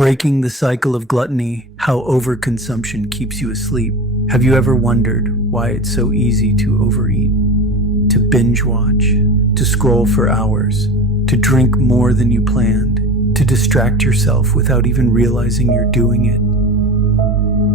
Breaking the cycle of gluttony, how overconsumption keeps you asleep. Have you ever wondered why it's so easy to overeat, to binge watch, to scroll for hours, to drink more than you planned, to distract yourself without even realizing you're doing it?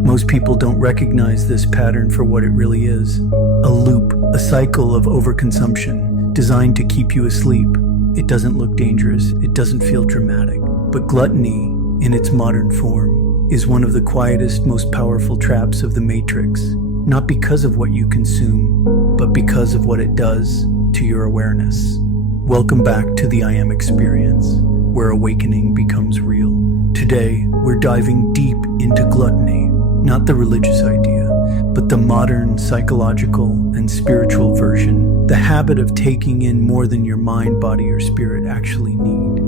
Most people don't recognize this pattern for what it really is. A loop, a cycle of overconsumption designed to keep you asleep. It doesn't look dangerous, it doesn't feel dramatic, but gluttony, in its modern form, is one of the quietest, most powerful traps of the Matrix, not because of what you consume, but because of what it does to your awareness. Welcome back to the I Am Experience, where awakening becomes real. Today, we're diving deep into gluttony, not the religious idea, but the modern psychological and spiritual version, the habit of taking in more than your mind, body, or spirit actually need.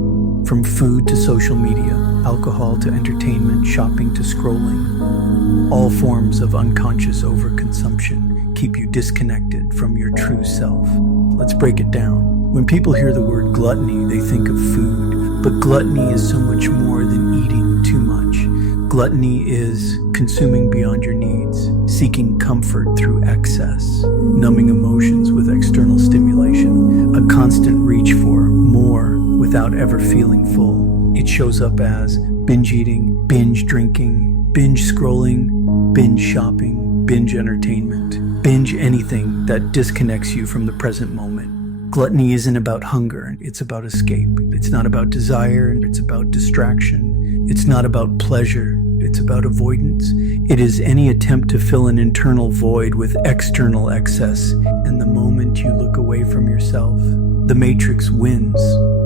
From food to social media, alcohol to entertainment, shopping to scrolling, all forms of unconscious overconsumption keep you disconnected from your true self. Let's break it down. When people hear the word gluttony, they think of food, but gluttony is so much more than eating too much. Gluttony is consuming beyond your needs, seeking comfort through excess, numbing emotions with external stimulation, a constant reach for more without ever feeling full. It shows up as binge eating, binge drinking, binge scrolling, binge shopping, binge entertainment, binge anything that disconnects you from the present moment. Gluttony isn't about hunger, it's about escape. It's not about desire, it's about distraction. It's not about pleasure, it's about avoidance. It is any attempt to fill an internal void with external excess, and the moment you look away from yourself, the Matrix wins.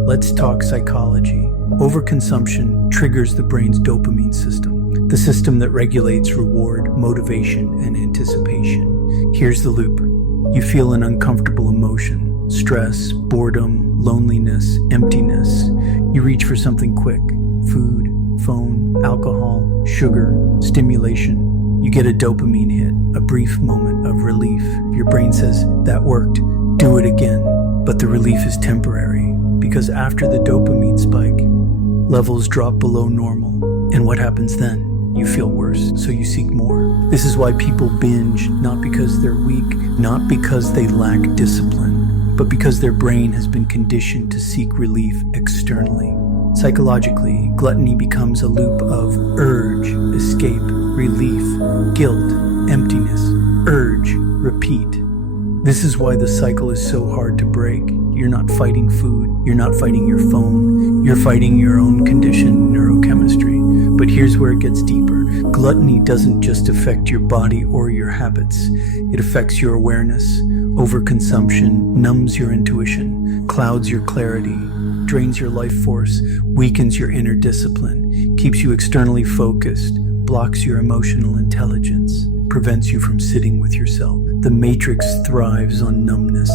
Let's talk psychology. Overconsumption triggers the brain's dopamine system, the system that regulates reward, motivation, and anticipation. Here's the loop. You feel an uncomfortable emotion, stress, boredom, loneliness, emptiness. You reach for something quick, food, phone, alcohol, sugar, stimulation. You get a dopamine hit, a brief moment of relief. Your brain says, that worked, do it again. But the relief is temporary, because after the dopamine spike, levels drop below normal. And what happens then? You feel worse, so you seek more. This is why people binge, not because they're weak, not because they lack discipline, but because their brain has been conditioned to seek relief externally. Psychologically, gluttony becomes a loop of urge, escape, relief, guilt, emptiness, urge, repeat. This is why the cycle is so hard to break. You're not fighting food, you're not fighting your phone, you're fighting your own conditioned neurochemistry. But here's where it gets deeper. Gluttony doesn't just affect your body or your habits, it affects your awareness. Overconsumption numbs your intuition, clouds your clarity, drains your life force, weakens your inner discipline, keeps you externally focused, blocks your emotional intelligence, prevents you from sitting with yourself. The Matrix thrives on numbness,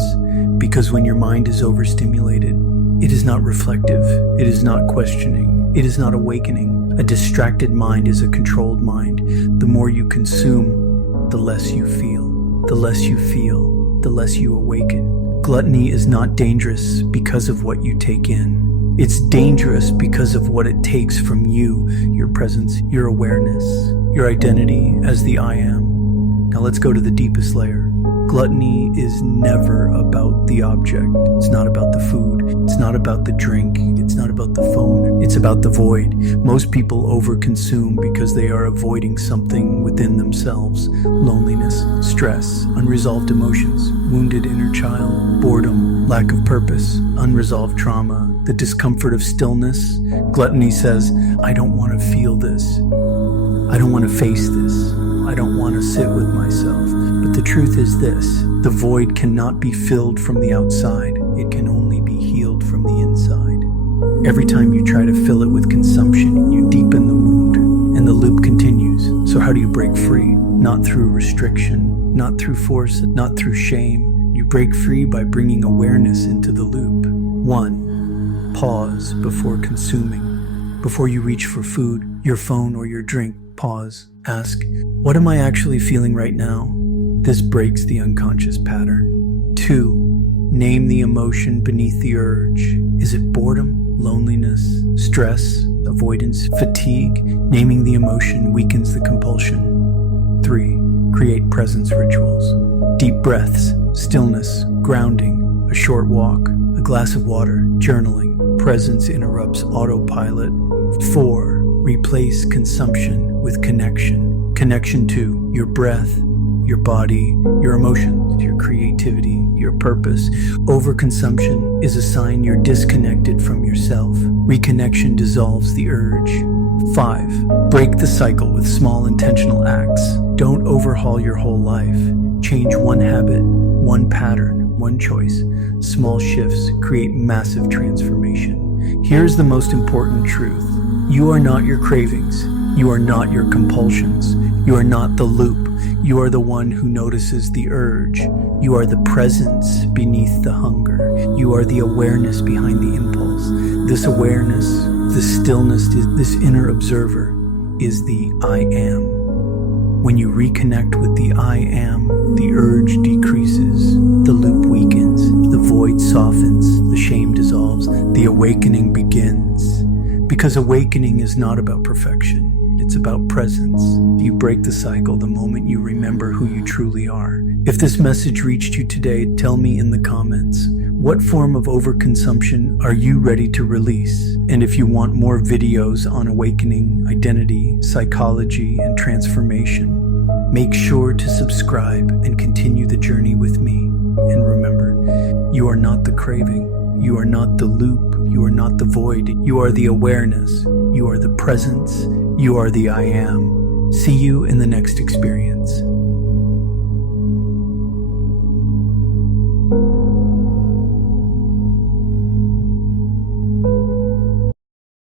because when your mind is overstimulated, it is not reflective, it is not questioning, it is not awakening. A distracted mind is a controlled mind. The more you consume, the less you feel. The less you feel, the less you awaken. Gluttony is not dangerous because of what you take in. It's dangerous because of what it takes from you, your presence, your awareness, your identity as the I Am. Now let's go to the deepest layer. Gluttony is never about the object. It's not about the food. It's not about the drink. It's not about the phone. It's about the void. Most people overconsume because they are avoiding something within themselves. Loneliness, stress, unresolved emotions, wounded inner child, boredom, lack of purpose, unresolved trauma, the discomfort of stillness. Gluttony says, I don't want to feel this. I don't want to face this. I don't want to sit with myself. But the truth is this, the void cannot be filled from the outside. It can only be healed from the inside. Every time you try to fill it with consumption, you deepen the wound, and the loop continues. So how do you break free? Not through restriction, not through force, not through shame. You break free by bringing awareness into the loop. 1. Pause before consuming. Before you reach for food, your phone, or your drink, pause. Ask, what am I actually feeling right now? This breaks the unconscious pattern. 2. Name the emotion beneath the urge. Is it boredom, loneliness, stress, avoidance, fatigue. Naming the emotion weakens the compulsion. 3. Create presence rituals. Deep breaths, stillness, grounding, a short walk, a glass of water, journaling. Presence interrupts autopilot. 4. Replace consumption with connection. Connection to your breath, your body, your emotions, your creativity, your purpose. Overconsumption is a sign you're disconnected from yourself. Reconnection dissolves the urge. 5. Break the cycle with small intentional acts. Don't overhaul your whole life. Change one habit, one pattern, one choice. Small shifts create massive transformation. Here's the most important truth. You are not your cravings. You are not your compulsions. You are not the loop. You are the one who notices the urge. You are the presence beneath the hunger. You are the awareness behind the impulse. This awareness, this stillness, this inner observer is the I am. When you reconnect with the I am, the urge decreases, the loop weakens, the void softens, the shame dissolves, the awakening begins. Because awakening is not about perfection. It's about presence. You break the cycle the moment you remember who you truly are. If this message reached you today, tell me in the comments. What form of overconsumption are you ready to release? And if you want more videos on awakening, identity, psychology, and transformation, make sure to subscribe and continue the journey with me. And remember, you are not the craving. You are not the loop. You are not the void. You are the awareness. You are the presence. You are the I am. See you in the next experience.